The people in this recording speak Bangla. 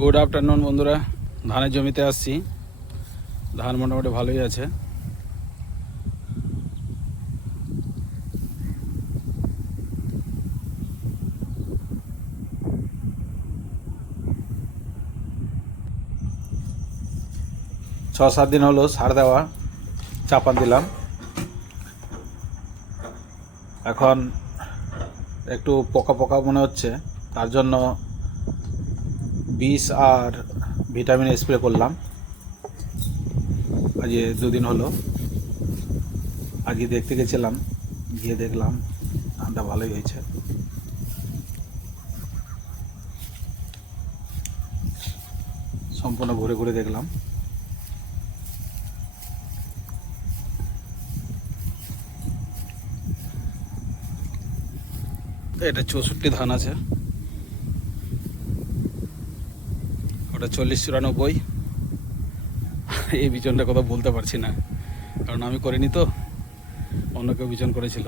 গুড আফটারনুন বন্ধুরা, ধানের জমিতে আসছি। ধান মোটামুটি ভালোই আছে। ছ সাত দিন হলো সার দেওয়া, চাপান দিলাম। এখন একটু পোকা পোকা মনে হচ্ছে, তার জন্য বিষ আর ভিটামিন স্প্রে করলাম। আজকে দুদিন হলো, আজকে দেখতে গেছিলাম, গিয়ে দেখলাম ধানটা ভালোই হয়েছে। সম্পূর্ণ ঘুরে ঘুরে দেখলাম। এটা 64 ধান আছে, ওটা 40-94। এই বিচনটা কথা বলতে পারছি না, কারণ আমি করিনি তো, অন্য কেউ বিচন করেছিল।